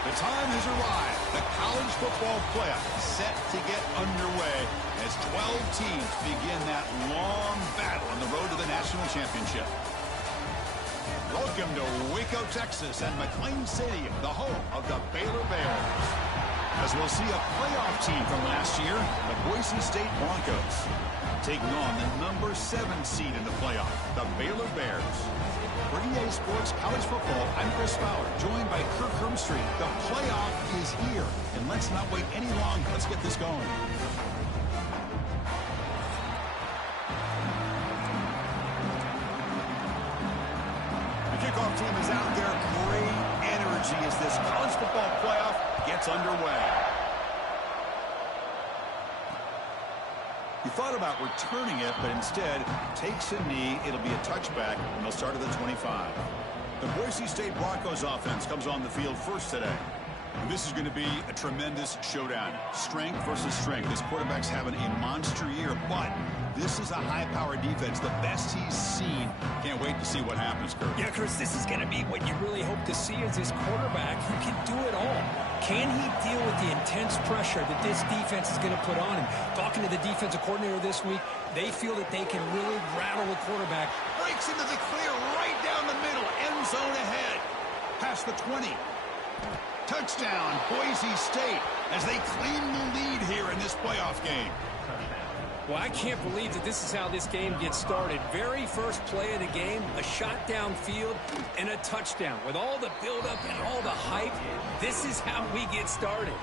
The time has arrived. The college football playoff set to get underway as 12 teams begin that long battle on the road to the national championship. Welcome to Waco, Texas, and McLean Stadium, the home of the Baylor Bears. As we'll see a playoff team from last year, the Boise State Broncos, taking on the number 7 seed in the playoff, the Baylor Bears. For EA Sports College Football, I'm Chris Fowler, joined by Kirk Hermstreet. The playoff is here, and let's not wait any longer. Let's get this going. The kickoff team is out there. Great energy as this college football playoff gets underway. He thought about returning it, but instead takes a knee. It'll be a touchback, and they'll start at the 25. The Boise State Broncos offense comes on the field first today. And this is going to be a tremendous showdown. Strength versus strength. This quarterback's having a monster year, but this is a high-powered defense, the best he's seen. Can't wait to see what happens, Kurt. Yeah, Chris, this is going to be what you really hope to see as this quarterback who can do it all. Can he deal with the intense pressure that this defense is going to put on him? Talking to the defensive coordinator this week, they feel that they can really rattle the quarterback. Breaks into the clear right down the middle. End zone ahead. Past the 20. Touchdown, Boise State, as they claim the lead here in this playoff game. Well, I can't believe that this is how this game gets started. Very first play of the game, a shot downfield and a touchdown. With all the buildup and all the hype, this is how we get started.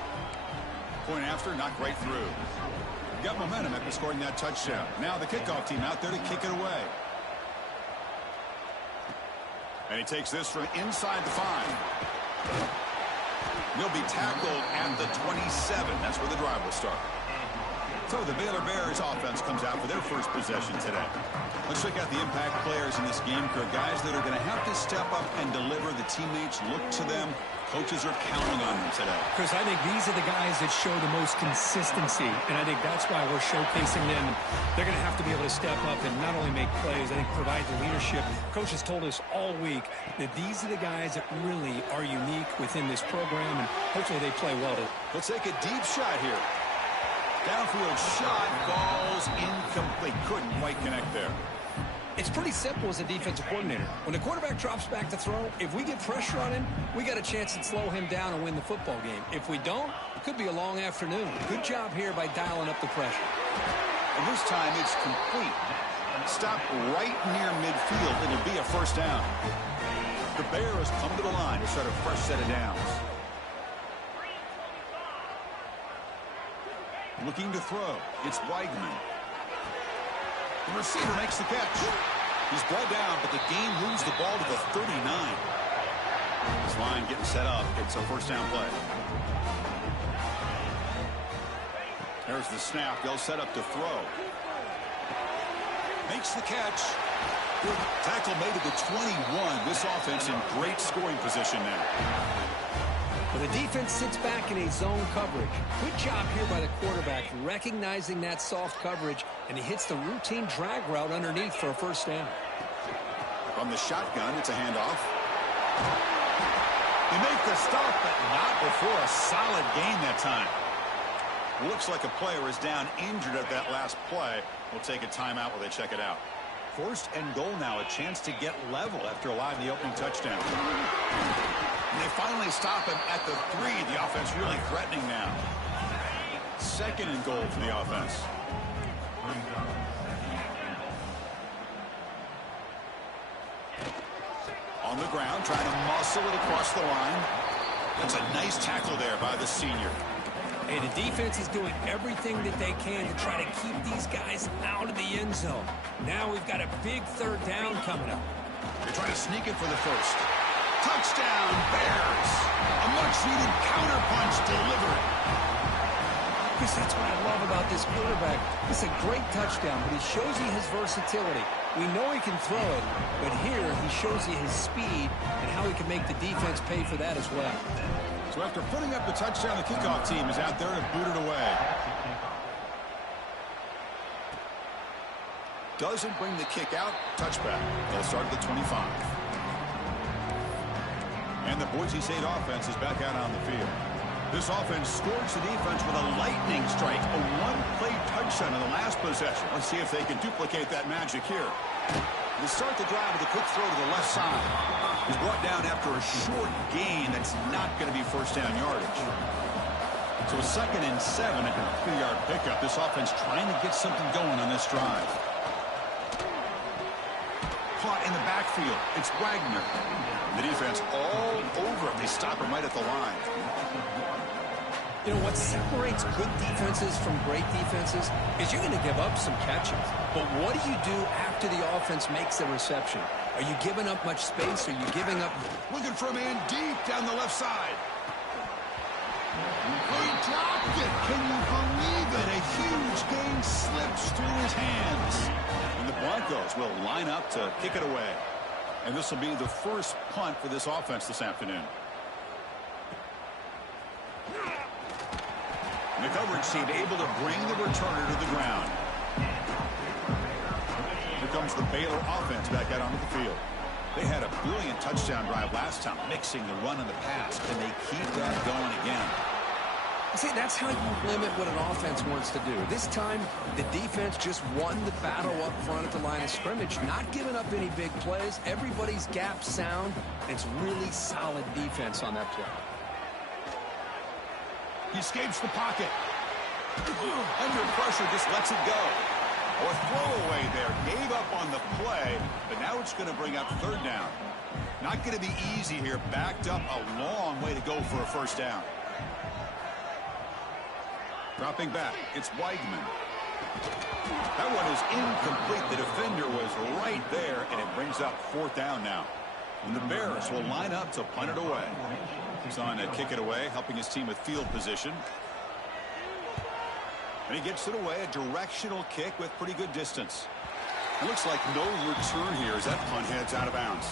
Point after, knocked right through. Got momentum after scoring that touchdown. Now the kickoff team out there to kick it away. And he takes this from inside the 5. He'll be tackled at the 27. That's where the drive will start. So the Baylor Bears offense comes out for their first possession today. Let's check out the impact players in this game, Kurt. Guys that are going to have to step up and deliver. The teammates look to them. Coaches are counting on them today. Chris, I think these are the guys that show the most consistency, and I think that's why we're showcasing them. They're going to have to be able to step up and not only make plays, I think provide the leadership. Coaches told us all week that these are the guys that really are unique within this program, and hopefully they play well. Let's take a deep shot here. Downfield shot, falls incomplete. Couldn't quite connect there. It's pretty simple as a defensive coordinator. When the quarterback drops back to throw, if we get pressure on him, we got a chance to slow him down and win the football game. If we don't, it could be a long afternoon. Good job here by dialing up the pressure. And this time it's complete. Stop right near midfield. It'll be a first down. The Bears come to the line to start a fresh set of downs. Looking to throw. It's Weigman. The receiver makes the catch. He's brought down, but the game moves the ball to the 39. This line getting set up. It's a first down play. There's the snap. They'll set up to throw. Makes the catch. Good tackle made at the 21. This offense in great scoring position now. Well, the defense sits back in a zone coverage. Good job here by the quarterback, recognizing that soft coverage, and he hits the routine drag route underneath for a first down. From the shotgun, it's a handoff. They make the stop, but not before a solid gain that time. Looks like a player is down injured at that last play. We'll take a timeout while they check it out. First and goal now, a chance to get level after allowing the opening touchdown. And they finally stop him at the 3. The offense really threatening now. Second and goal for the offense. On the ground, trying to muscle it across the line. That's a nice tackle there by the senior. Hey, the defense is doing everything that they can to try to keep these guys out of the end zone. Now we've got a big third down coming up. They're trying to sneak it for the first. Touchdown, Bears! A much-needed counterpunch delivered. Chris, that's what I love about this quarterback. It's a great touchdown, but he shows you his versatility. We know he can throw it, but here he shows you his speed and how he can make the defense pay for that as well. So after putting up the touchdown, the kickoff team is out there to boot it away. Doesn't bring the kick out. Touchback. They'll start at the 25. And the Boise State offense is back out on the field. This offense scores the defense with a lightning strike, a one-play touchdown in the last possession. Let's see if they can duplicate that magic here. They start the drive with a quick throw to the left side. He's brought down after a short gain that's not going to be first down yardage. So a 2nd and 7 at a 3-yard pickup. This offense trying to get something going on this drive. Caught in the backfield. It's Wagner. The defense all over him. They stop him right at the line. You know, what separates good defenses from great defenses is you're going to give up some catches. But what do you do after the offense makes the reception? Are you giving up much space? Are you giving up... Looking for a man deep down the left side. Oh, he dropped it. Can you believe it? A huge gain slips through his hands. And the Broncos will line up to kick it away. And this will be the first punt for this offense this afternoon. And the coverage team able to bring the returner to the ground. Here comes the Baylor offense back out onto the field. They had a brilliant touchdown drive last time, mixing the run and the pass. Can they keep that going again? See, that's how you limit what an offense wants to do. This time, the defense just won the battle up front at the line of scrimmage, not giving up any big plays. Everybody's gap sound. It's really solid defense on that play. He escapes the pocket. Under pressure, just lets it go. Or throwaway there. Gave up on the play, but now it's going to bring up 3rd down. Not going to be easy here. Backed up a long way to go for a first down. Dropping back, it's Weidman. That one is incomplete. The defender was right there, and it brings up 4th down now. And the Bears will line up to punt it away. He's on to kick it away, helping his team with field position. And he gets it away, a directional kick with pretty good distance. It looks like no return here as that punt heads out of bounds.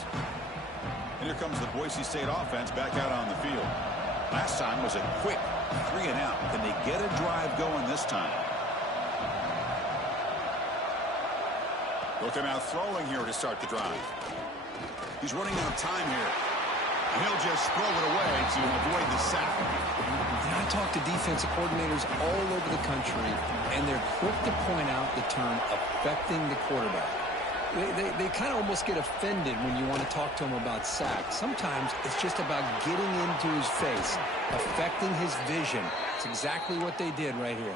And here comes the Boise State offense back out on the field. Last time was a quick 3 and out. Can they get a drive going this time? Looking out throwing here to start the drive. He's running out of time here. And he'll just throw it away to avoid the sack. And I talk to defensive coordinators all over the country, and they're quick to point out the term affecting the quarterback. They kind of almost get offended when you want to talk to them about sacks. Sometimes it's just about getting into his face, affecting his vision. It's exactly what they did right here.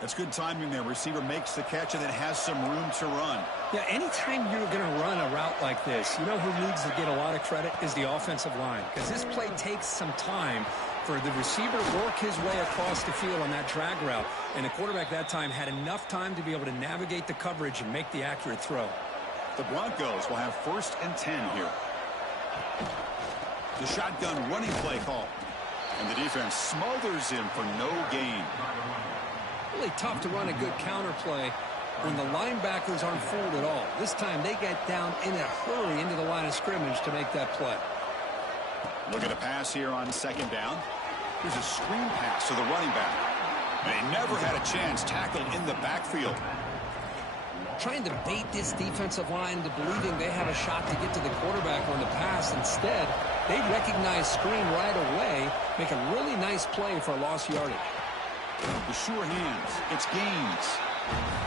That's good timing there. Receiver makes the catch and then has some room to run. Yeah, anytime you're going to run a route like this, you know who needs to get a lot of credit is the offensive line. Because this play takes some time for the receiver to work his way across the field on that drag route. And the quarterback that time had enough time to be able to navigate the coverage and make the accurate throw. The Broncos will have 1st and 10 here. The shotgun running play call. And the defense smothers him for no gain. Really tough to run a good counter play when the linebackers aren't fooled at all. This time they get down in a hurry into the line of scrimmage to make that play. Look at a pass here on 2nd down. Here's a screen pass to the running back. And he never had a chance tackled in the backfield. Trying to bait this defensive line to believing they have a shot to get to the quarterback on the pass. Instead, they recognize screen right away, make a really nice play for a lost yardage. The sure hands. It's Gaines.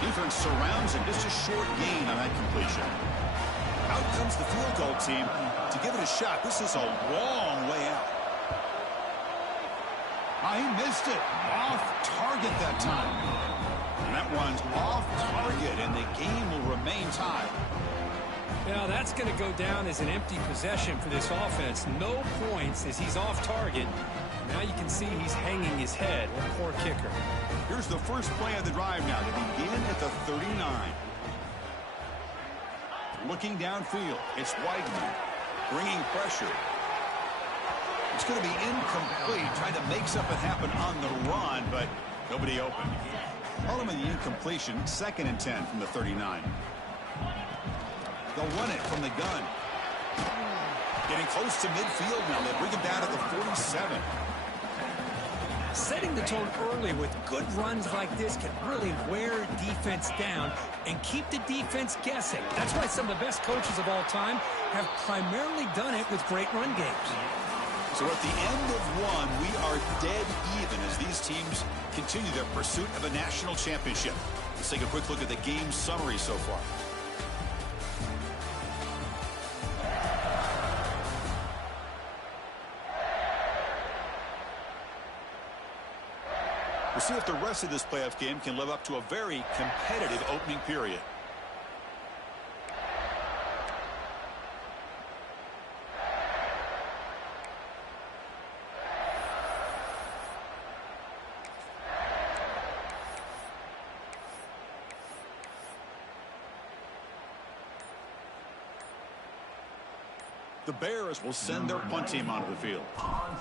Defense surrounds him. Just a short gain on that completion. Out comes the field goal team to give it a shot. This is a long way out. He missed it. Off target that time. And that one's off target, and the game will remain tied. Now that's going to go down as an empty possession for this offense. No points as he's off target. Now you can see he's hanging his head. What a poor kicker. Here's the first play of the drive now to begin at the 39. Looking downfield, it's Weidman bringing pressure. It's going to be incomplete, trying to make something happen on the run, but nobody open. Ultimately, incompletion, 2nd and 10 from the 39. They'll run it from the gun. Getting close to midfield now. They bring him down to the 47. Setting the tone early with good runs like this can really wear defense down and keep the defense guessing. That's why some of the best coaches of all time have primarily done it with great run games. So at the end of one, we are dead even as these teams continue their pursuit of a national championship. Let's take a quick look at the game summary so far. We'll see if the rest of this playoff game can live up to a very competitive opening period. The Bears will send their punt team onto the field.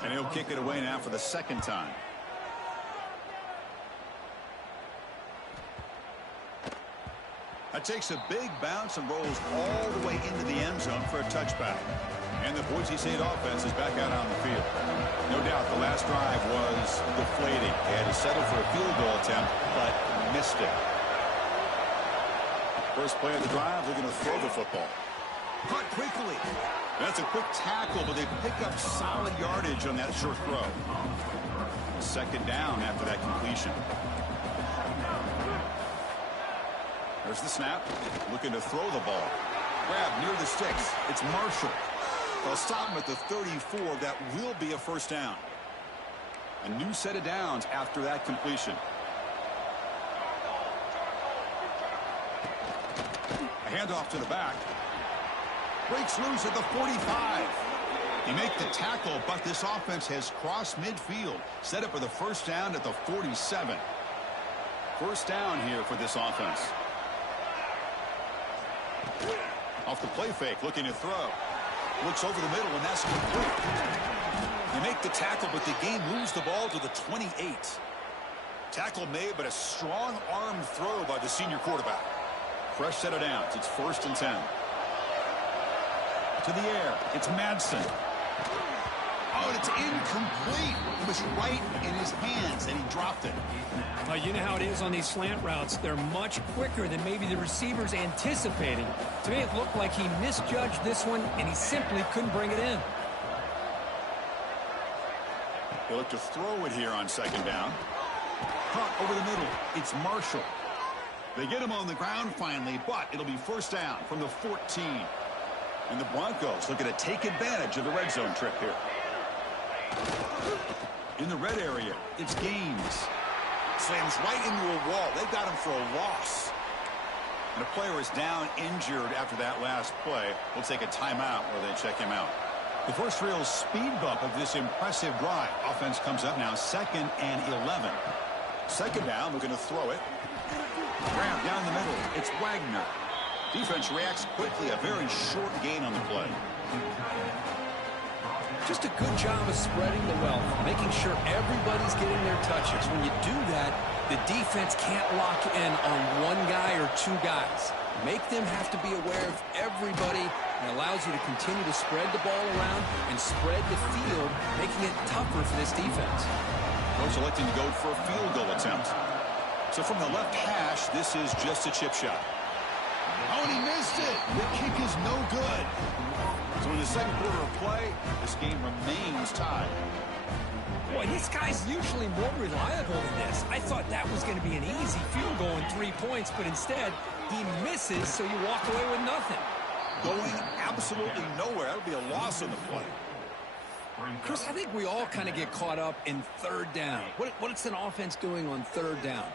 And he'll kick it away now for the second time. That takes a big bounce and rolls all the way into the end zone for a touchback. And the Boise State offense is back out on the field. No doubt the last drive was deflating. They had to settle for a field goal attempt, but missed it. First play of the drive, they're going to throw the football. Caught quickly. That's a quick tackle, but they pick up solid yardage on that short throw. Second down after that completion. There's the snap. Looking to throw the ball. Grab near the sticks. It's Marshall. They'll stop him at the 34. That will be a first down. A new set of downs after that completion. A handoff to the back. Breaks loose at the 45. He makes the tackle, but this offense has crossed midfield. Set up for the first down at the 47. First down here for this offense. Off the play fake, looking to throw. Looks over the middle, and that's complete. They make the tackle, but the game moves the ball to the 28. Tackle made, but a strong arm throw by the senior quarterback. Fresh set of downs. It's 1st and 10. To the air. It's Madsen. Oh, and it's incomplete. It was right in his hands, and he dropped it. You know how it is on these slant routes. They're much quicker than maybe the receivers anticipating. To me, it looked like he misjudged this one, and he simply couldn't bring it in. They look to throw it here on second down. Caught over the middle. It's Marshall. They get him on the ground finally, but it'll be first down from the 14. And the Broncos looking to take advantage of the red zone trip here. In the red area, it's Gaines. Slams right into a wall. They've got him for a loss. And a player is down injured after that last play. We'll take a timeout where they check him out. The first real speed bump of this impressive drive. Offense comes up now 2nd and 11. Second down, looking to throw it. Grab down the middle. It's Wagner. Defense reacts quickly. A very short gain on the play. Just a good job of spreading the wealth, making sure everybody's getting their touches. When you do that, the defense can't lock in on one guy or two guys. Make them have to be aware of everybody. It allows you to continue to spread the ball around and spread the field, making it tougher for this defense. Coach electing to go for a field goal attempt. So from the left hash, this is just a chip shot. Oh, and he missed it. The kick is no good. So in the second quarter of play, this game remains tied. Boy, this guy's usually more reliable than this. I thought that was going to be an easy field goal in 3 points, but instead, he misses, so you walk away with nothing. Going absolutely nowhere. That'll be a loss on the play. Chris, I think we all kind of get caught up in third down. What's an offense doing on third down?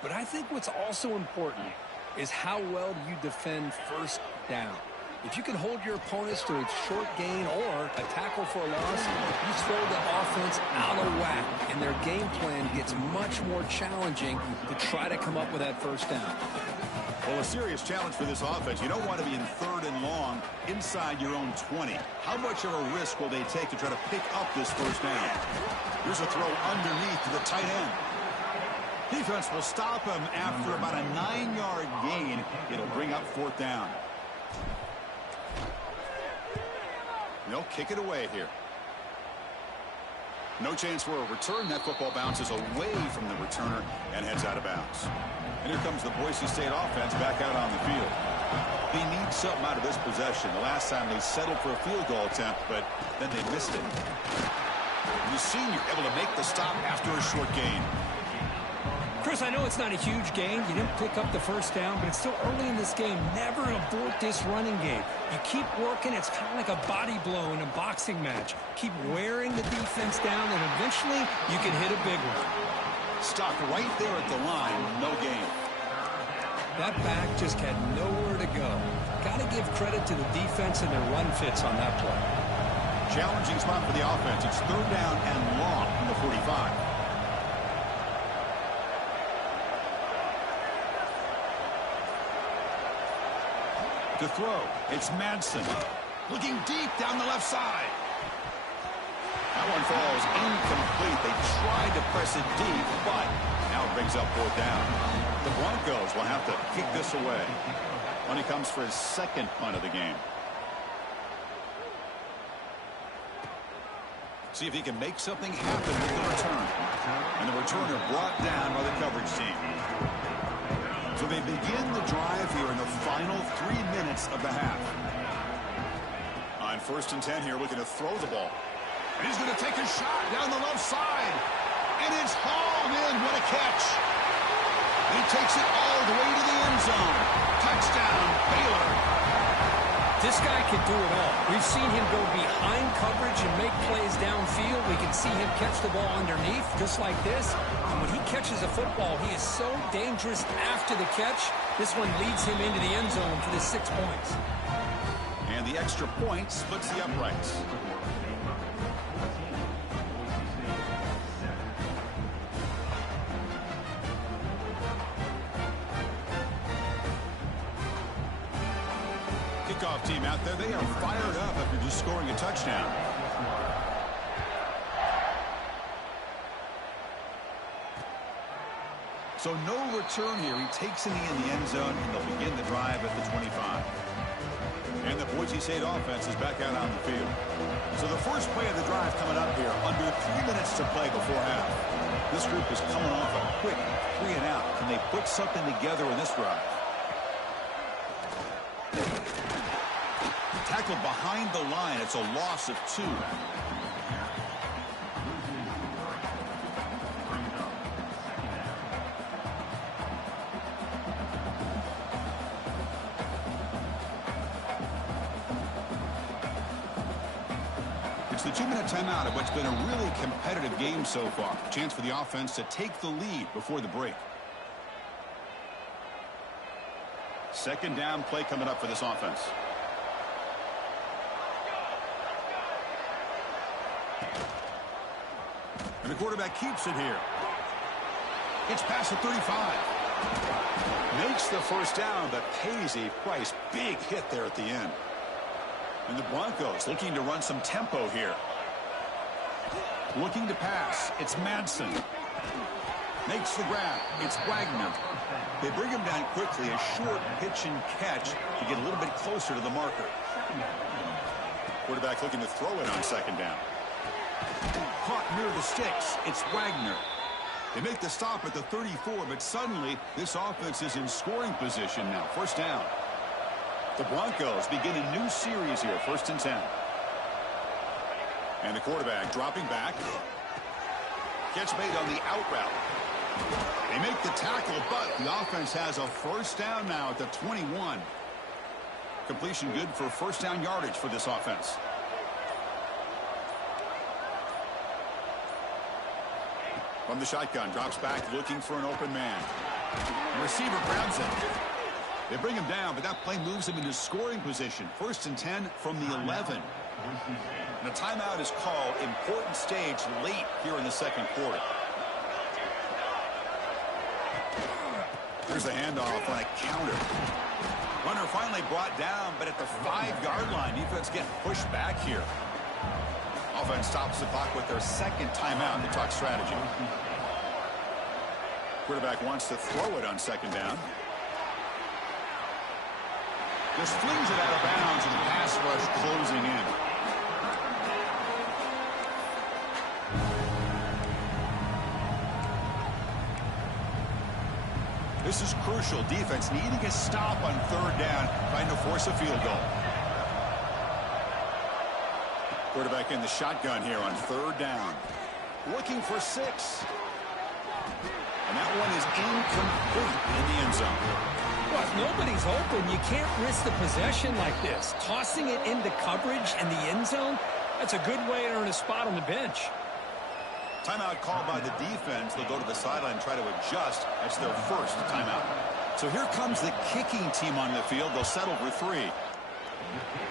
But I think what's also important is how well do you defend first down. If you can hold your opponents to a short gain or a tackle for a loss, you throw the offense out of whack, and their game plan gets much more challenging to try to come up with that first down. Well, a serious challenge for this offense. You don't want to be in 3rd and long inside your own 20. How much of a risk will they take to try to pick up this first down? Here's a throw underneath to the tight end. Defense will stop him after about a 9-yard gain. It'll bring up 4th down. They'll kick it away here. No chance for a return. That football bounces away from the returner and heads out of bounds. And here comes the Boise State offense back out on the field. They need something out of this possession. The last time they settled for a field goal attempt, but then they missed it. The senior able to make the stop after a short gain. Chris, I know it's not a huge gain. You didn't pick up the first down, but it's still early in this game. Never abort this running game. You keep working. It's kind of like a body blow in a boxing match. Keep wearing the defense down, and eventually you can hit a big one. Stopped right there at the line. No gain. That back just had nowhere to go. Got to give credit to the defense and their run fits on that play. Challenging spot for the offense. It's third down and long from the 45. To throw, it's Madsen. Looking deep down the left side. That one falls incomplete. They tried to press it deep, but now it brings up fourth down. The Broncos will have to kick this away when he comes for his second punt of the game. See if he can make something happen with the return. And the returner brought down by the coverage team. So they begin the drive here in the final 3 minutes of the half. On 1st and 10 here, looking to throw the ball. And he's going to take a shot down the left side. And it's hauled in. What a catch. And he takes it all the way to the end zone. Touchdown, Baylor. This guy can do it all. We've seen him go behind coverage and make plays downfield. We can see him catch the ball underneath, just like this. And when he catches a football, he is so dangerous after the catch. This one leads him into the end zone for the 6 points. And the extra point splits the uprights. Kickoff team out there, they are fired up after just scoring a touchdown. So no return here. He takes it in the end zone, and they'll begin the drive at the 25. And the Boise State offense is back out on the field. So the first play of the drive coming up here, under 3 minutes to play before half. This group is coming off a quick 3 and out. Can they put something together in this drive? Tackled behind the line. It's a loss of 2. It's the 2-minute timeout of what's been a really competitive game so far. Chance for the offense to take the lead before the break. Second down play coming up for this offense. And the quarterback keeps it here. It's past the 35. Makes the first down, but pays a price. Big hit there at the end. And the Broncos looking to run some tempo here. Looking to pass. It's Madsen. Makes the grab. It's Wagner. They bring him down quickly. A short pitch and catch to get a little bit closer to the marker. Quarterback looking to throw it on second down. Caught near the sticks. It's Wagner. They make the stop at the 34, but suddenly this offense is in scoring position now. First down. The Broncos begin a new series here. 1st and 10. And the quarterback dropping back. Catch made on the out route. They make the tackle, but the offense has a first down now at the 21. Completion good for first down yardage for this offense. From the shotgun, drops back, looking for an open man. The receiver grabs it. They bring him down, but that play moves him into scoring position. 1st and 10 from the 11. And a timeout is called. Important stage late here in the second quarter. Here's the handoff on a counter. Runner finally brought down, but at the 5-yard line, defense getting pushed back here. Offense stops the clock with their second timeout to talk strategy. Quarterback wants to throw it on second down. Just flings it out of bounds, and the pass rush closing in. This is crucial. Defense needing a stop on third down, trying to force a field goal. Quarterback in the shotgun here on third down. Looking for 6. And that one is incomplete in the end zone. Well, if nobody's open, you can't risk the possession like this. Tossing it into coverage in the end zone, that's a good way to earn a spot on the bench. Timeout called by the defense. They'll go to the sideline and try to adjust. That's their first timeout. So here comes the kicking team on the field. They'll settle for 3.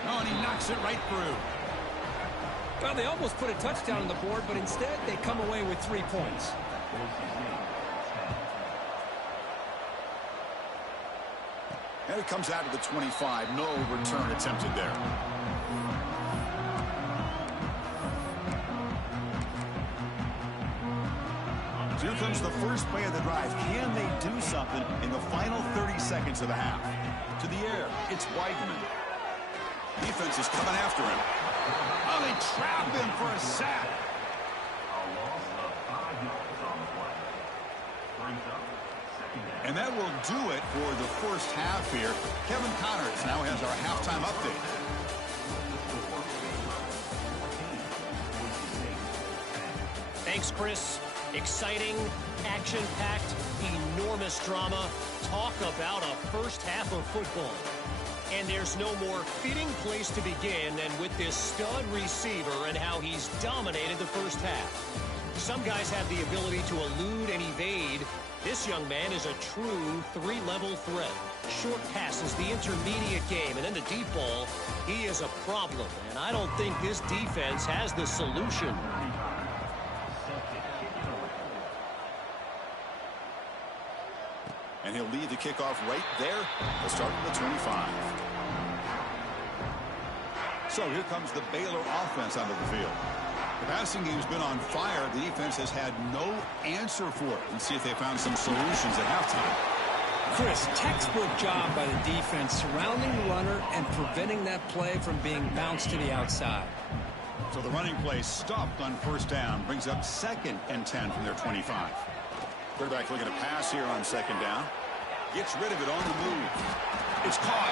Oh, and he knocks it right through. Well, they almost put a touchdown on the board, but instead they come away with 3 points. And it comes out of the 25. No return attempted there. So here comes the first play of the drive. Can they do something in the final 30 seconds of the half? To the air, it's Weidman. Defense is coming after him. Oh, they trap him for a sack. And that will do it for the first half here. Kevin Connors now has our halftime update. Thanks, Chris. Exciting, action-packed, enormous drama. Talk about a first half of football. And there's no more fitting place to begin than with this stud receiver and how he's dominated the first half. Some guys have the ability to elude and evade. This young man is a true 3-level threat. Short passes, the intermediate game, and then the deep ball. He is a problem, and I don't think this defense has the solution. And he'll lead the kickoff right there. He'll start from the 25. So here comes the Baylor offense onto the field. The passing game's been on fire. The defense has had no answer for it. Let's see if they found some solutions at halftime. Chris, textbook job by the defense surrounding the runner and preventing that play from being bounced to the outside. So the running play stopped on first down. Brings up 2nd and 10 from their 25. Quarterback looking to pass here on 2nd down. Gets rid of it on the move. It's caught.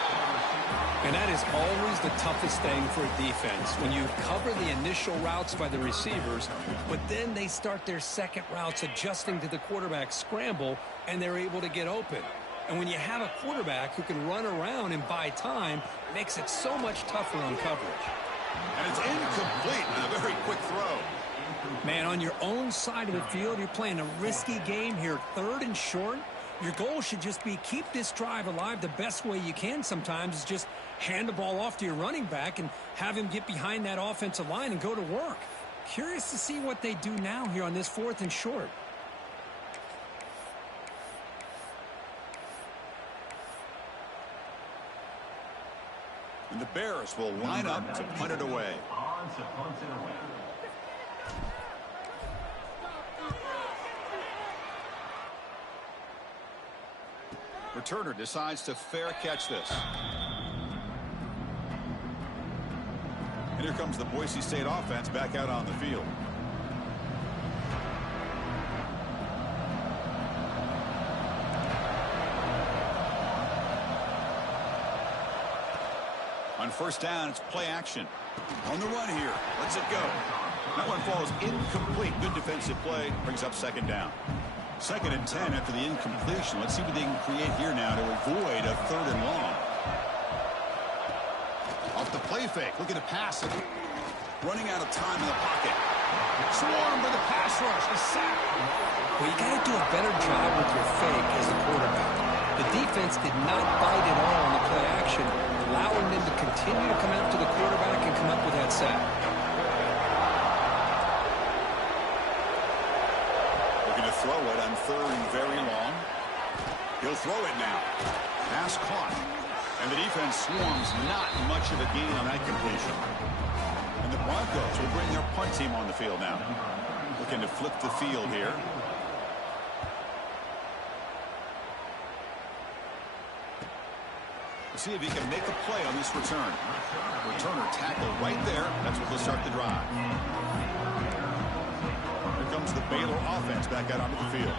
And that is always the toughest thing for a defense, when you cover the initial routes by the receivers, but then they start their second routes adjusting to the quarterback scramble, and they're able to get open. And when you have a quarterback who can run around and buy time, it makes it so much tougher on coverage. And it's incomplete on a very quick throw. Man, on your own side of the field, you're playing a risky game here, 3rd and short. Your goal should just be keep this drive alive the best way you can sometimes is just hand the ball off to your running back and have him get behind that offensive line and go to work. Curious to see what they do now here on this 4th and short. And the Bears will line up to punt it away. Returner decides to fair catch this. And here comes the Boise State offense back out on the field. On first down, it's play action. On the run here. Let's it go. That one falls incomplete. Good defensive play. Brings up 2nd down. 2nd and 10 after the incompletion. Let's see what they can create here now to avoid a 3rd and long. Off the play fake. Looking to pass it. Running out of time in the pocket. Swarmed by the pass rush. A sack. Well, you got to do a better job with your fake as a quarterback. The defense did not bite at all on the play action, allowing them to continue to come after the quarterback and come up with that sack. Throw it on 3rd and very long. He'll throw it now. Pass caught. And the defense swarms. Not much of a gain on that completion. And the Broncos will bring their punt team on the field now. Looking to flip the field here. Let's see if he can make a play on this return. Returner tackle right there. That's what will start the drive. Comes the Baylor offense back out onto the field.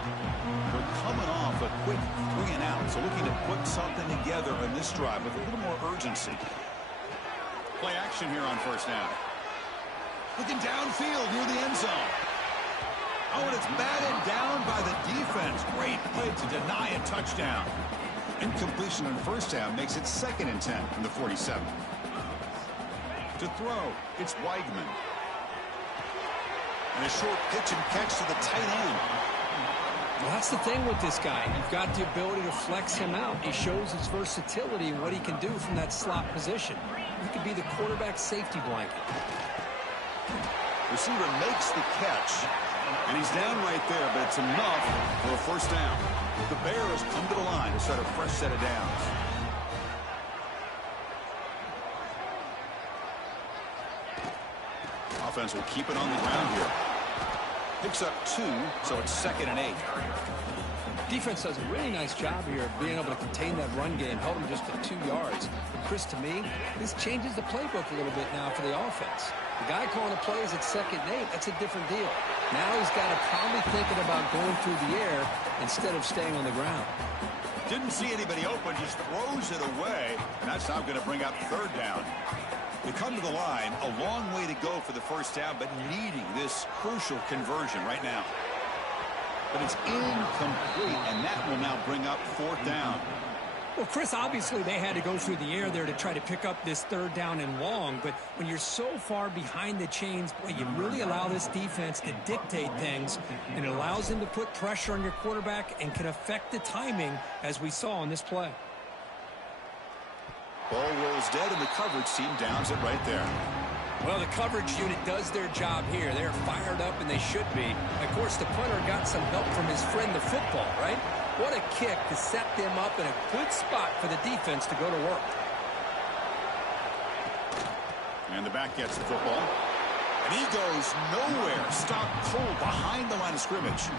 They're coming off a quick 3-and-out, so looking to put something together on this drive with a little more urgency. Play action here on first down. Looking downfield near the end zone. Oh, and it's batted down by the defense. Great play to deny a touchdown. Incompletion on first down makes it 2nd and 10 from the 47. To throw, it's Weigman. And a short pitch and catch to the tight end. Well, that's the thing with this guy. You've got the ability to flex him out. He shows his versatility and what he can do from that slot position. He could be the quarterback's safety blanket. Receiver makes the catch, and he's down right there, but it's enough for a first down. The Bears come to the line to start a fresh set of downs. Offense will keep it on the ground here. Picks up 2, so it's 2nd and 8. Defense does a really nice job here of being able to contain that run game, held him just at 2 yards. Chris, to me, this changes the playbook a little bit now for the offense. The guy calling the plays at 2nd and 8, that's a different deal. Now he's got to probably thinking about going through the air instead of staying on the ground. Didn't see anybody open, just throws it away, and that's now going to bring up 3rd down. They come to the line, a long way to go for the first down, but needing this crucial conversion right now. But it's incomplete, and that will now bring up 4th down. Well, Chris, obviously they had to go through the air there to try to pick up this 3rd down and long, but when you're so far behind the chains, boy, you really allow this defense to dictate things, and it allows them to put pressure on your quarterback and can affect the timing, as we saw on this play. Ball rolls dead, and the coverage team downs it right there. Well, the coverage unit does their job here. They're fired up, and they should be. Of course, the punter got some help from his friend, the football, right? What a kick to set them up in a good spot for the defense to go to work. And the back gets the football. And he goes nowhere. Stopped cold behind the line of scrimmage.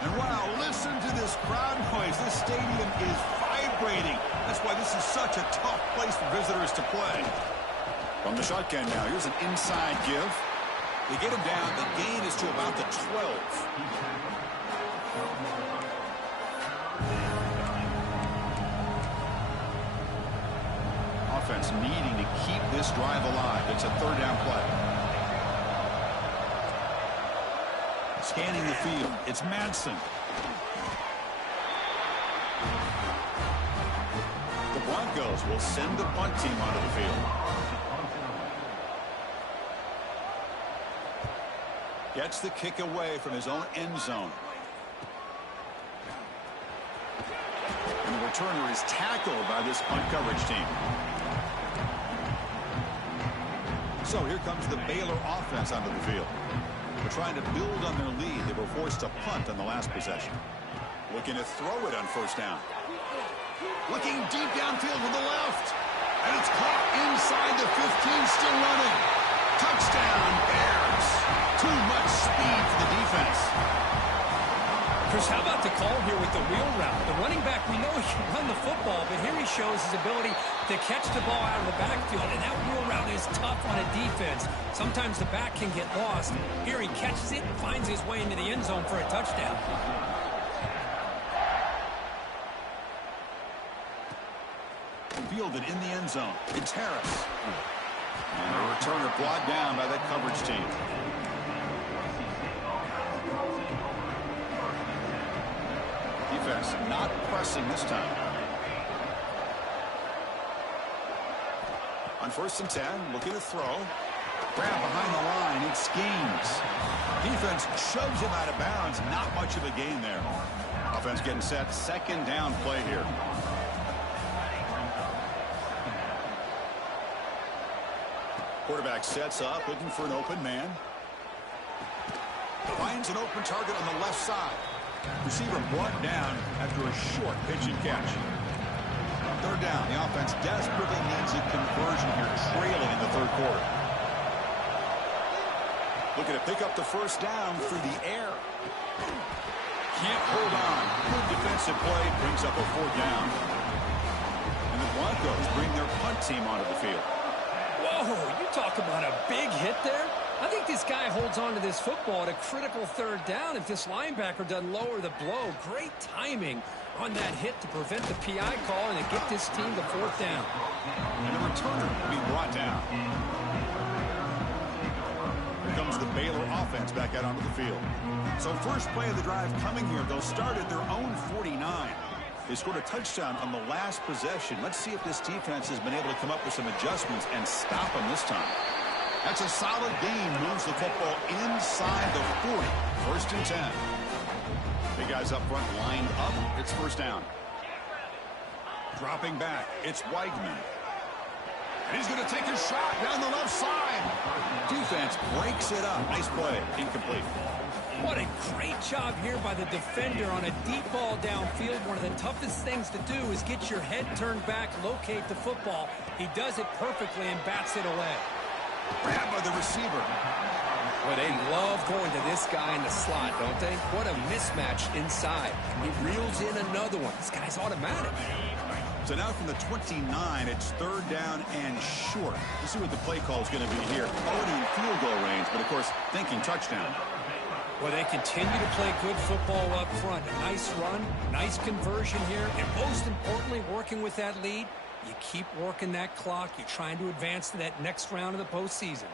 And wow, listen to this crowd noise. This stadium is vibrating. That's why this is such a tough place for visitors to play. From the shotgun now, here's an inside give. They get him down. The gain is to about the 12. Offense needing to keep this drive alive. It's a 3rd down play. Scanning the field, it's Madsen. The Broncos will send the punt team onto the field. Gets the kick away from his own end zone. And the returner is tackled by this punt coverage team. So here comes the Baylor offense onto the field. They're trying to build on their lead. They were forced to punt on the last possession. Looking to throw it on first down. Looking deep downfield to the left. And it's caught inside the 15, still running. Touchdown, Bears. Too much speed for the defense. Chris, how about the call here with the wheel route? The running back, we know he can run the football, but here he shows his ability to catch the ball out of the backfield, and that wheel route is tough on a defense. Sometimes the back can get lost. Here he catches it and finds his way into the end zone for a touchdown. Fielded in the end zone. It's Harris. And a returner brought down by that coverage team. Defense not pressing this time. On 1st and 10, looking to throw. Grab behind the line, it's Gaines. Defense shoves him out of bounds. Not much of a gain there. Offense getting set. 2nd down play here. Quarterback sets up, looking for an open man. Finds an open target on the left side. Receiver brought down after a short pitch and catch. 3rd down. The offense desperately needs a conversion here, trailing in the 3rd quarter. Looking to pick up the first down through the air. Can't hold on. Good defensive play brings up a 4th down. And the Broncos bring their punt team onto the field. Whoa, you talk about a big hit there. I think this guy holds on to this football at a critical third down if this linebacker doesn't lower the blow. Great timing on that hit to prevent the PI call and to get this team to fourth down. And the returner will be brought down. Here comes the Baylor offense back out onto the field. So first play of the drive coming here. They'll start at their own 49. They scored a touchdown on the last possession. Let's see if this defense has been able to come up with some adjustments and stop them this time. That's a solid gain. Moves the football inside the 40. First and 10. Big guys up front lined up. It's first down. Dropping back. It's Weidman. And he's going to take a shot down the left side. Defense breaks it up. Nice play. Incomplete. What a great job here by the defender on a deep ball downfield. One of the toughest things to do is get your head turned back, locate the football. He does it perfectly and bats it away. Grab by the receiver. Well, they love going to this guy in the slot, don't they? What a mismatch inside. He reels in another one. This guy's automatic. So now from the 29, it's third down and short. Let's see what the play call is going to be here. Already in field goal range, but of course, thinking touchdown. Well, they continue to play good football up front. A nice run, nice conversion here, and most importantly, working with that lead. You keep working that clock. You're trying to advance to that next round of the postseason.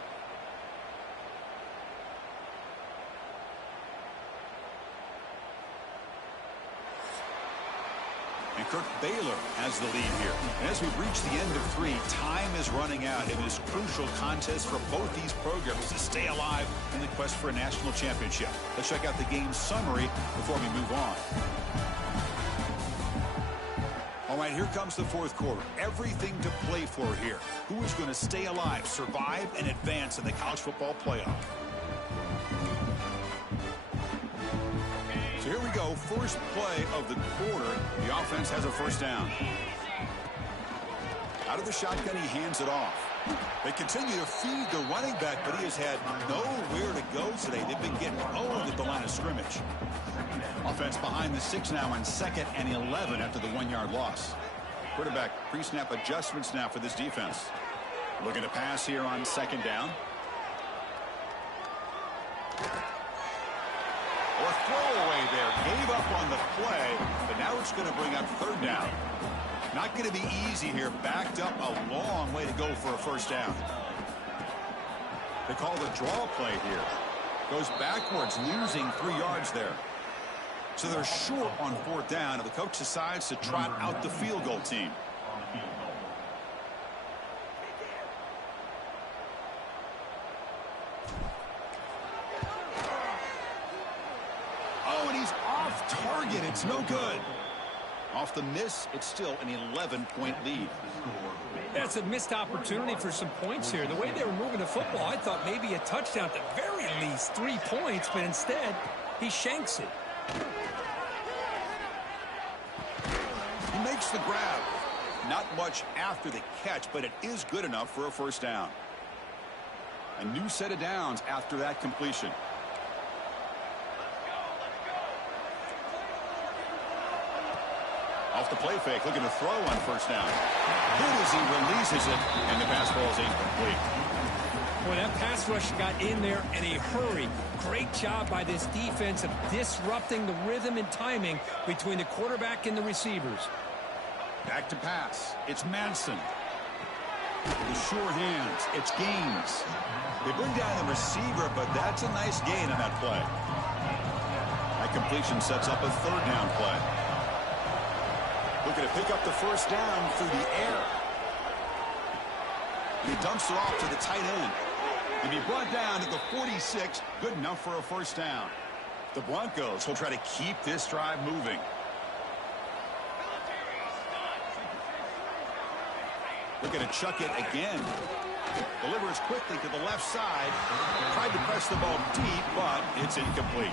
And Kirk Baylor has the lead here. And as we've reached the end of 3, time is running out in this crucial contest for both these programs to stay alive in the quest for a national championship. Let's check out the game summary before we move on. All right, here comes the fourth quarter. Everything to play for here. Who is going to stay alive, survive, and advance in the college football playoff? So here we go. First play of the quarter. The offense has a first down. Out of the shotgun, he hands it off. They continue to feed the running back, but he has had nowhere to go today. They've been getting owned at the line of scrimmage. Offense behind the 6 now on 2nd and 11 after the 1-yard loss. Quarterback pre-snap adjustments now for this defense. Looking to pass here on 2nd down. Or throwaway there. Gave up on the play, but now it's going to bring up 3rd down. Not going to be easy here. Backed up a long way to go for a first down. They call the draw play here. Goes backwards, losing 3 yards there. So they're short on 4th down, and the coach decides to trot out the field goal team. Oh, and he's off target. It's no good. Off the miss, it's still an 11-point lead. That's a missed opportunity for some points here. The way they were moving the football, I thought maybe a touchdown, at the very least 3 points, but instead, he shanks it. He makes the grab. Not much after the catch, but it is good enough for a first down. A new set of downs after that completion. Off the play fake, looking to throw on first down. Good as he releases it, and the pass ball is incomplete. Boy, that pass rush got in there in a hurry. Great job by this defense of disrupting the rhythm and timing between the quarterback and the receivers. Back to pass. It's Manson. The sure hands. It's Gaines. They bring down the receiver, but that's a nice gain on that play. That completion sets up a 3rd down play. Looking to pick up the first down through the air. He dumps it off to the tight end. And he brought down to the 46. Good enough for a first down. The Broncos will try to keep this drive moving. Looking to chuck it again. Delivers quickly to the left side. Tried to press the ball deep, but it's incomplete.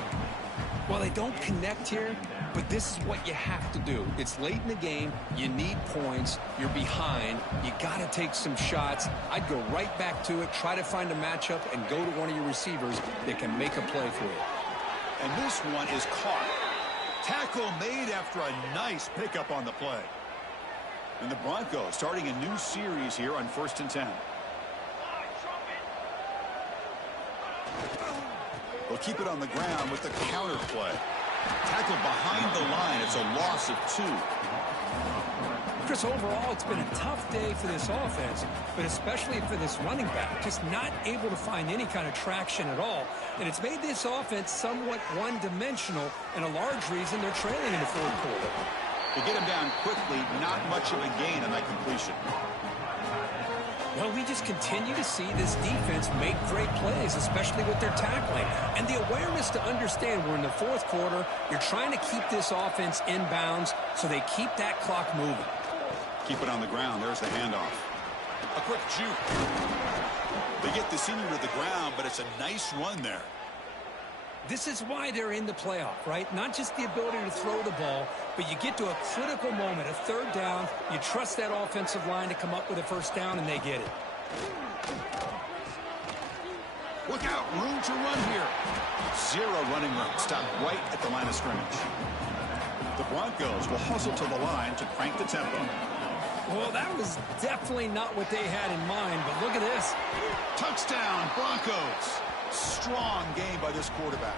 Well, they don't connect here, but this is what you have to do. It's late in the game. You need points. You're behind. You got to take some shots. I'd go right back to it, try to find a matchup, and go to one of your receivers that can make a play for you. And this one is caught. Tackle made after a nice pickup on the play. And the Broncos starting a new series here on 1st and 10. They'll keep it on the ground with the counter play. Tackled behind the line. It's a loss of 2. Chris, overall, it's been a tough day for this offense, but especially for this running back. Just not able to find any kind of traction at all. And it's made this offense somewhat one-dimensional, and a large reason they're trailing in the fourth quarter. To get him down quickly, not much of a gain on that completion. Well, we just continue to see this defense make great plays, especially with their tackling. And the awareness to understand we're in the fourth quarter, you're trying to keep this offense in bounds so they keep that clock moving. Keep it on the ground. There's the handoff. A quick juke. They get the senior to the ground, but it's a nice run there. This is why they're in the playoff, right? Not just the ability to throw the ball, but you get to a critical moment, a third down. You trust that offensive line to come up with a first down, and they get it. Look out, room to run here. 0 running room. Stop right at the line of scrimmage. The Broncos will hustle to the line to crank the tempo. Well, that was definitely not what they had in mind, but look at this. Touchdown, Broncos. Strong game by this quarterback.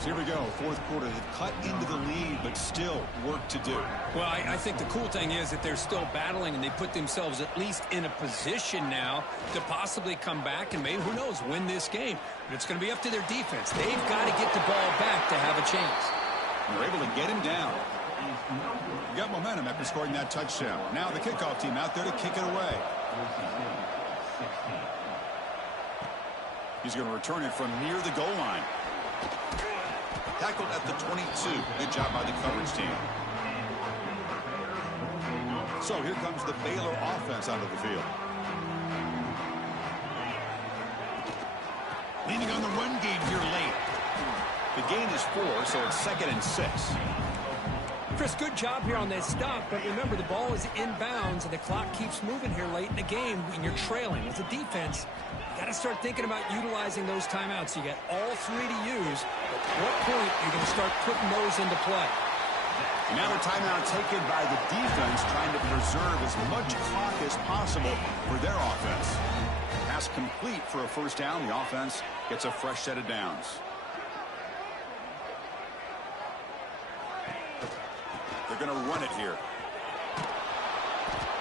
So here we go, fourth quarter. They've cut into the lead, but still work to do. Well, I think the cool thing is that they're still battling, and they put themselves at least in a position now to possibly come back and maybe, who knows, win this game. But it's going to be up to their defense. They've got to get the ball back to have a chance. And they're able to get him down. You got momentum after scoring that touchdown. Now the kickoff team out there to kick it away. He's going to return it from near the goal line. Tackled at the 22. Good job by the coverage team. So here comes the Baylor offense out of the field. Leaning on the run game here late. The gain is 4, so it's 2nd and 6. Chris, good job here on that stop, but remember the ball is inbounds and the clock keeps moving here late in the game when you're trailing. As a defense, you got to start thinking about utilizing those timeouts. You got all 3 to use, but at what point are you going to start putting those into play? And now a timeout taken by the defense, trying to preserve as much clock as possible for their offense. Pass complete for a first down. The offense gets a fresh set of downs. They're going to run it here.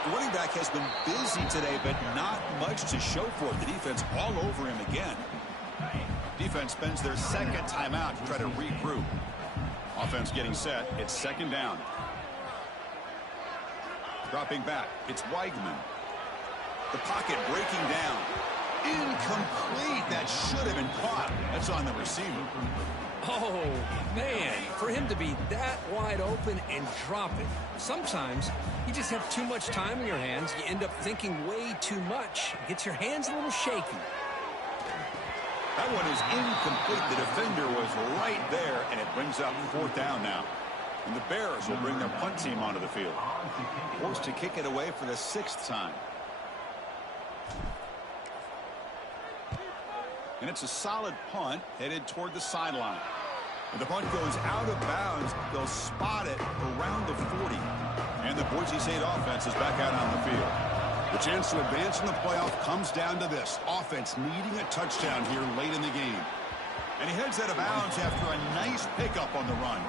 The running back has been busy today, but not much to show for it. The defense all over him again. Defense spends their 2nd timeout to try to regroup. Offense getting set. It's 2nd down. Dropping back. It's Weigman. The pocket breaking down. Incomplete. That should have been caught. That's on the receiver. Oh, man, for him to be that wide open and drop it. Sometimes you just have too much time in your hands. You end up thinking way too much. It gets your hands a little shaky. That one is incomplete. The defender was right there, and it brings up 4th down now. And the Bears will bring their punt team onto the field. Forced to kick it away for the 6th time. And it's a solid punt headed toward the sideline. And the punt goes out of bounds. They'll spot it around the 40. And the Boise State offense is back out on the field. The chance to advance in the playoff comes down to this. Offense needing a touchdown here late in the game. And he heads out of bounds after a nice pickup on the run.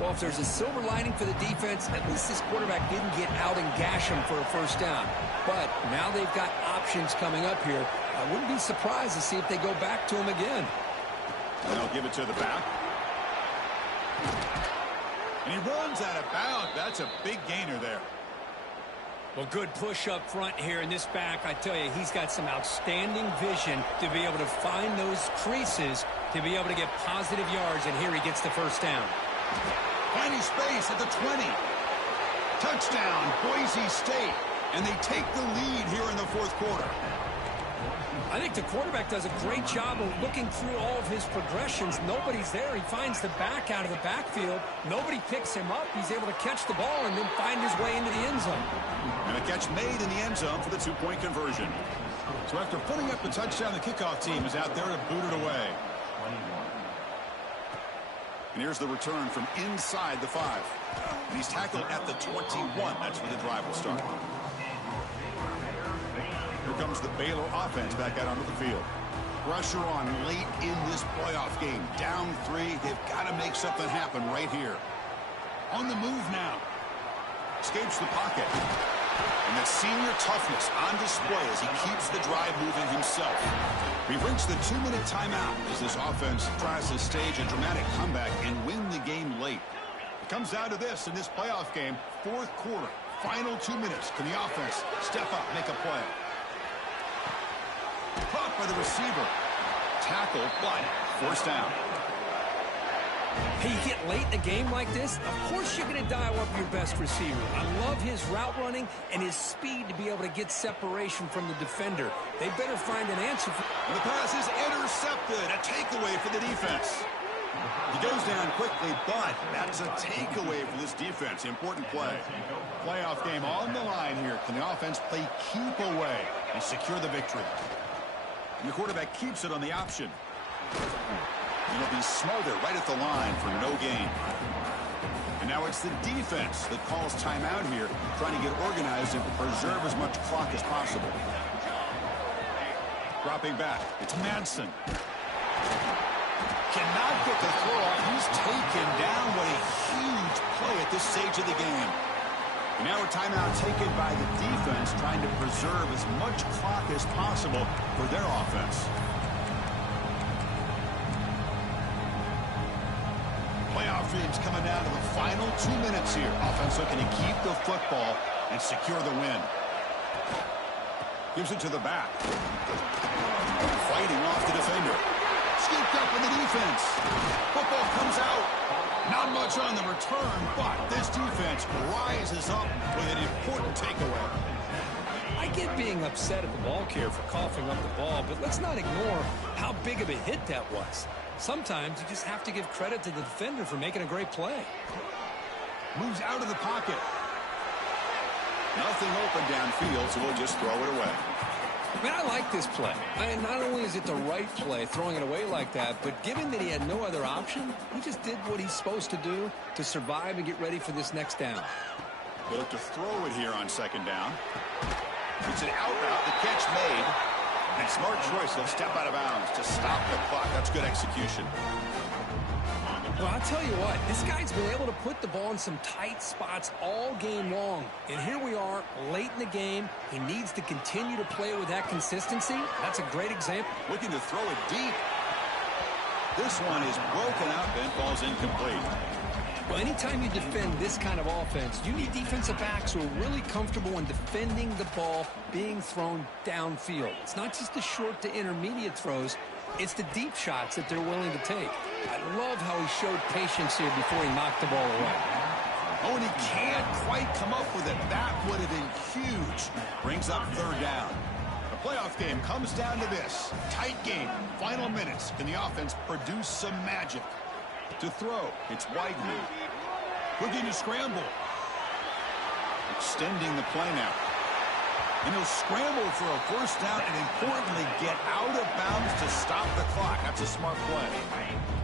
Well, if there's a silver lining for the defense, at least this quarterback didn't get out and gash him for a first down. But now they've got options coming up here. I wouldn't be surprised to see if they go back to him again. And they'll give it to the back. And he runs out of bounds. That's a big gainer there. Well, good push up front here in this back. I tell you, he's got some outstanding vision to be able to find those creases to be able to get positive yards. And here he gets the first down. Finding space at the 20. Touchdown, Boise State. And they take the lead here in the fourth quarter. I think the quarterback does a great job of looking through all of his progressions. Nobody's there. He finds the back out of the backfield. Nobody picks him up. He's able to catch the ball and then find his way into the end zone. And a catch made in the end zone for the 2-point conversion. So after putting up the touchdown, the kickoff team is out there to boot it away. And here's the return from inside the 5. And he's tackled at the 21. That's where the drive will start. Here comes the Baylor offense back out onto the field. Pressure on late in this playoff game. Down 3. They've got to make something happen right here. On the move now. Escapes the pocket. And that senior toughness on display as he keeps the drive moving himself. We've reached the 2-minute timeout as this offense tries to stage a dramatic comeback and win the game late. It comes down to this in this playoff game. Fourth quarter. Final 2 minutes. Can the offense step up, make a play? Caught by the receiver. Tackle, but forced down. Hey, you get late in a game like this, of course you're going to dial up your best receiver. I love his route running and his speed to be able to get separation from the defender. They better find an answer. And the pass is intercepted. A takeaway for the defense. He goes down quickly, but that's a takeaway for this defense. Important play. Playoff game on the line here. Can the offense play keep away and secure the victory? And the quarterback keeps it on the option. It'll be smothered right at the line for no gain. And now it's the defense that calls timeout here, trying to get organized and preserve as much clock as possible. Dropping back, it's Madsen. Cannot get the throw off. He's taken down. What a huge play at this stage of the game. And now a timeout taken by the defense, trying to preserve as much clock as possible for their offense. Playoff dreams coming down to the final 2 minutes here. Offense looking to keep the football and secure the win. Gives it to the back. Fighting off the defender. Scooped up in the defense. Football comes out. Not much on the return, but this defense rises up with an important takeaway. I get being upset at the ball carrier for coughing up the ball, but let's not ignore how big of a hit that was. Sometimes you just have to give credit to the defender for making a great play. Moves out of the pocket. Nothing open downfield, so we'll just throw it away. Man, I like this play. Not only is it the right play, throwing it away like that, but given that he had no other option, he just did what he's supposed to do to survive and get ready for this next down. They'll look to throw it here on second down. It's an out route. The catch made. And smart choice. He'll step out of bounds to stop the clock. That's good execution. Well, I'll tell you what, this guy's been able to put the ball in some tight spots all game long. And here we are, late in the game. He needs to continue to play with that consistency. That's a great example. Looking to throw it deep. This one is broken up and falls incomplete. Well, anytime you defend this kind of offense, you need defensive backs who are really comfortable in defending the ball being thrown downfield. It's not just the short to intermediate throws. It's the deep shots that they're willing to take. I love how he showed patience here before he knocked the ball away. Oh, and he can't quite come up with it. That would have been huge. Brings up third down. The playoff game comes down to this. Tight game. Final minutes. Can the offense produce some magic? To throw, it's Wideman. Looking to scramble. Extending the play now. And he'll scramble for a first down and importantly get out of bounds to stop the clock. That's a smart play.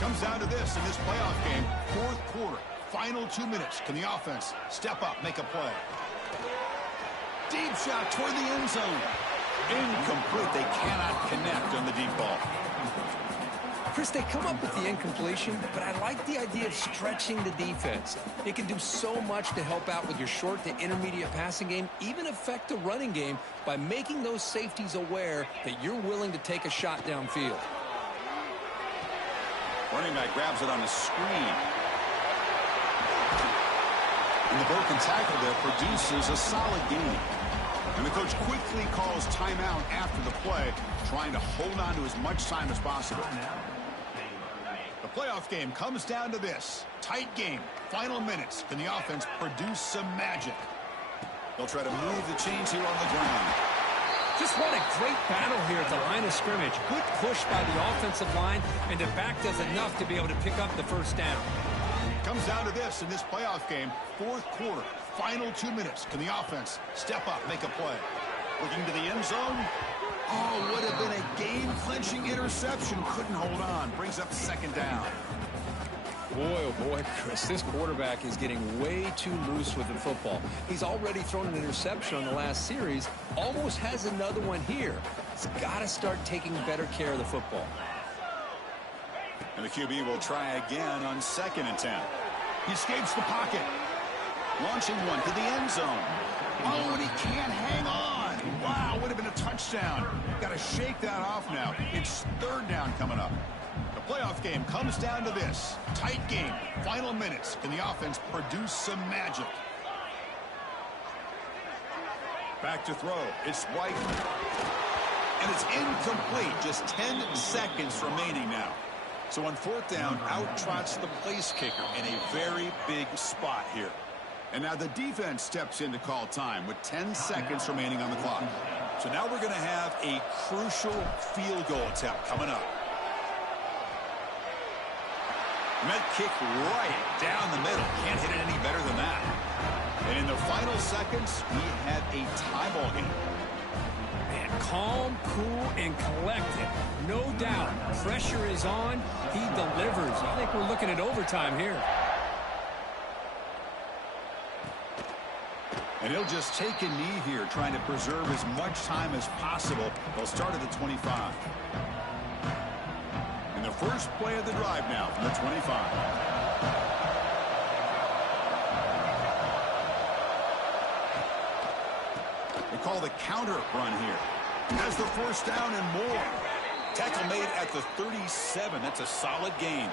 Comes down to this in this playoff game. Fourth quarter, final 2 minutes. Can the offense step up, make a play? Deep shot toward the end zone. Incomplete. They cannot connect on the deep ball. Chris, they come up with the incompletion, but I like the idea of stretching the defense. It can do so much to help out with your short to intermediate passing game, even affect the running game by making those safeties aware that you're willing to take a shot downfield. Running back grabs it on the screen. And the broken tackle there produces a solid gain. And the coach quickly calls timeout after the play, trying to hold on to as much time as possible. The playoff game comes down to this. Tight game. Final minutes. Can the offense produce some magic? They'll try to move the chains here on the ground. Just what a great battle here at the line of scrimmage. Good push by the offensive line, and the back does enough to be able to pick up the first down. Comes down to this in this playoff game. Fourth quarter. Final 2 minutes. Can the offense step up, make a play? Looking to the end zone. Oh, would have been a game-clinching interception. Couldn't hold on. Brings up second down. Boy, oh boy, Chris, this quarterback is getting way too loose with the football. He's already thrown an interception on the last series, almost has another one here. He's got to start taking better care of the football. And the QB will try again on 2nd and 10. He escapes the pocket. Launching one to the end zone. Oh, and he can't hang on. Wow, would have been a touchdown. Got to shake that off now. It's 3rd down coming up. The playoff game comes down to this. Tight game. Final minutes. Can the offense produce some magic? Back to throw. It's White. And it's incomplete. Just 10 seconds remaining now. So on 4th down, out trots the place kicker in a very big spot here. And now the defense steps in to call time with 10 seconds remaining on the clock. So now we're going to have a crucial field goal attempt coming up. And that kick right down the middle. Can't hit it any better than that. And in the final seconds, we have a tie ball game. Man, calm, cool, and collected. No doubt. Pressure is on. He delivers. I think we're looking at overtime here. And he'll just take a knee here, trying to preserve as much time as possible. They'll start at the 25. And the first play of the drive now from the 25. They call the counter run here. Has the 1st down and more. Tackle made at the 37. That's a solid gain.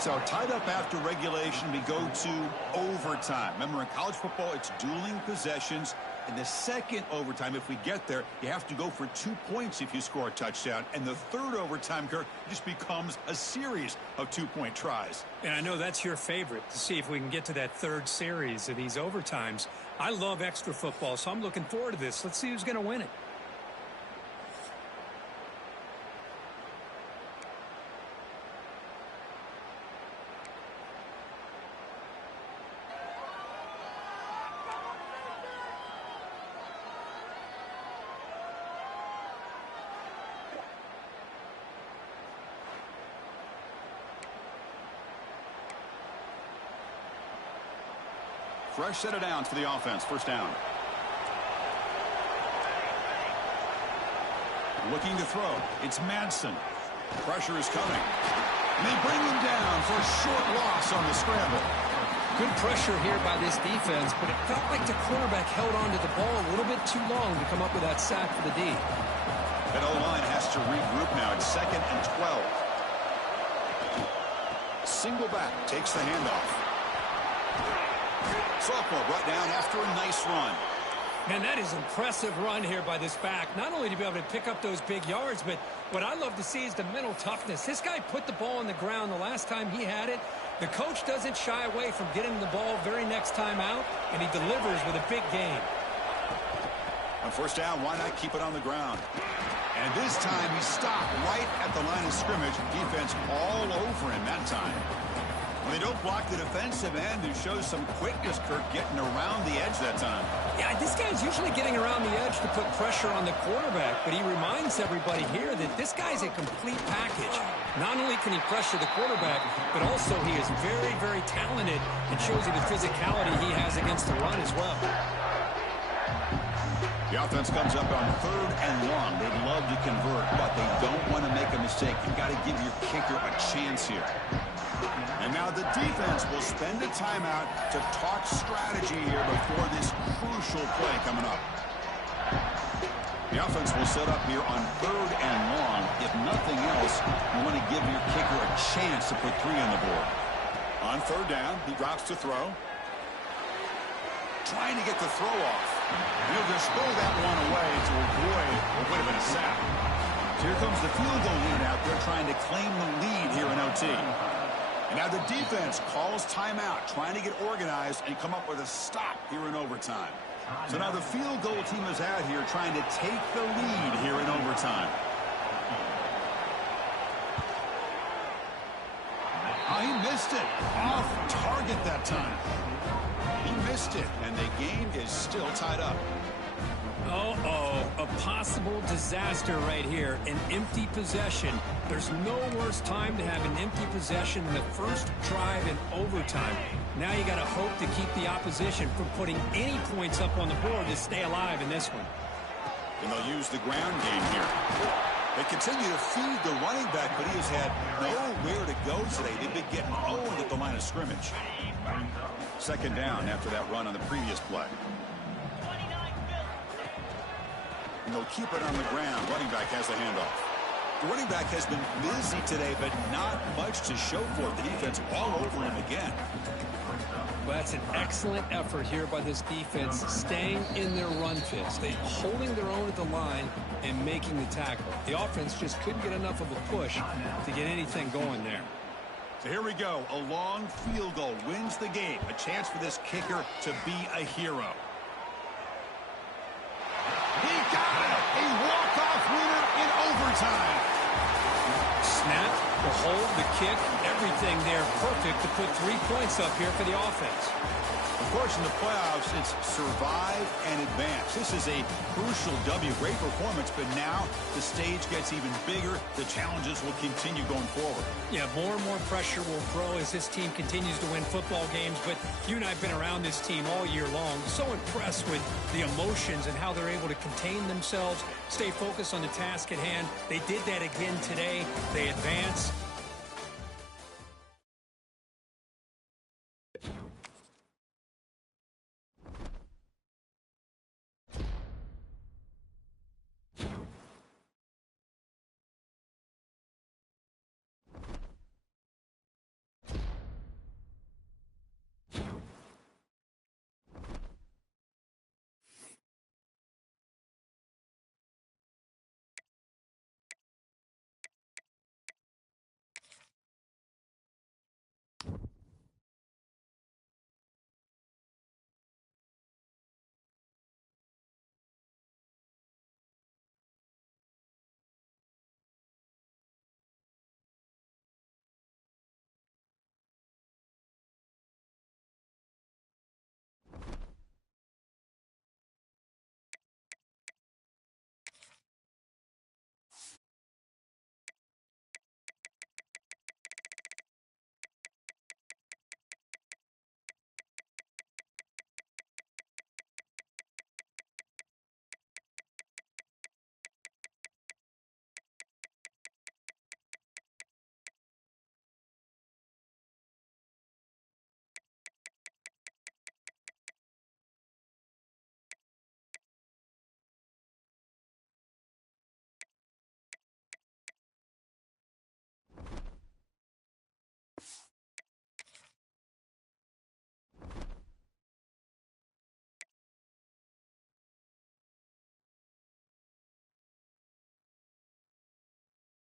So tied up after regulation, we go to overtime. Remember, in college football, it's dueling possessions. In the second overtime, if we get there, you have to go for 2 points if you score a touchdown. And the 3rd overtime, Kirk, just becomes a series of 2-point tries. And I know that's your favorite, to see if we can get to that 3rd series of these overtimes. I love extra football, so I'm looking forward to this. Let's see who's going to win it. Fresh set of downs for the offense. 1st down. Looking to throw. It's Madsen. Pressure is coming. And they bring him down for a short loss on the scramble. Good pressure here by this defense, but it felt like the quarterback held on to the ball a little bit too long to come up with that sack for the D. That O-line has to regroup now. It's 2nd and 12. Single back takes the handoff. Sophomore brought down after a nice run. Man, that is impressive run here by this back. Not only to be able to pick up those big yards, but what I love to see is the mental toughness. This guy put the ball on the ground the last time he had it. The coach doesn't shy away from getting the ball very next time out, and he delivers with a big game. On 1st down, why not keep it on the ground? And this time he stopped right at the line of scrimmage. Defense all over him that time. When they don't block the defensive end, it shows some quickness, Kirk, getting around the edge that time. Yeah, this guy's usually getting around the edge to put pressure on the quarterback, but he reminds everybody here that this guy's a complete package. Not only can he pressure the quarterback, but also he is very, very talented and shows you the physicality he has against the run as well. The offense comes up on 3rd and long. They'd love to convert, but they don't want to make a mistake. You've got to give your kicker a chance here. And now the defense will spend a timeout to talk strategy here before this crucial play coming up. The offense will set up here on 3rd and long. If nothing else, you want to give your kicker a chance to put 3 on the board. On 3rd down, he drops to throw. Trying to get the throw off. And he'll just throw that one away to avoid what would have been a sack. So here comes the field goal unit out there trying to claim the lead here in OT. And now the defense calls timeout, trying to get organized and come up with a stop here in overtime. So now the field goal team is out here trying to take the lead here in overtime. Oh, he missed it. Off target that time. He missed it, and the game is still tied up. Uh-oh, a possible disaster right here, an empty possession. There's no worse time to have an empty possession than the first drive in overtime. Now you got to hope to keep the opposition from putting any points up on the board to stay alive in this one. And they'll use the ground game here. They continue to feed the running back, but he has had nowhere to go today. They've been getting owned at the line of scrimmage. Second down after that run on the previous play. And they'll keep it on the ground. Running back has the handoff. The running back has been busy today, but not much to show for it. The defense all over him again. Well, that's an excellent effort here by this defense, staying in their run fits. They holding their own at the line and making the tackle. The offense just couldn't get enough of a push to get anything going there. So here we go. A long field goal wins the game. A chance for this kicker to be a hero. He got it! A walk-off winner in overtime. Snap, the hold, the kick, everything there perfect to put 3 points up here for the offense. Of course, in the playoffs, it's survive and advance. This is a crucial W. Great performance, but now the stage gets even bigger. The challenges will continue going forward. Yeah, more and more pressure will grow as this team continues to win football games, but you and I have been around this team all year long. So impressed with the emotions and how they're able to contain themselves, stay focused on the task at hand. They did that again today. They advance.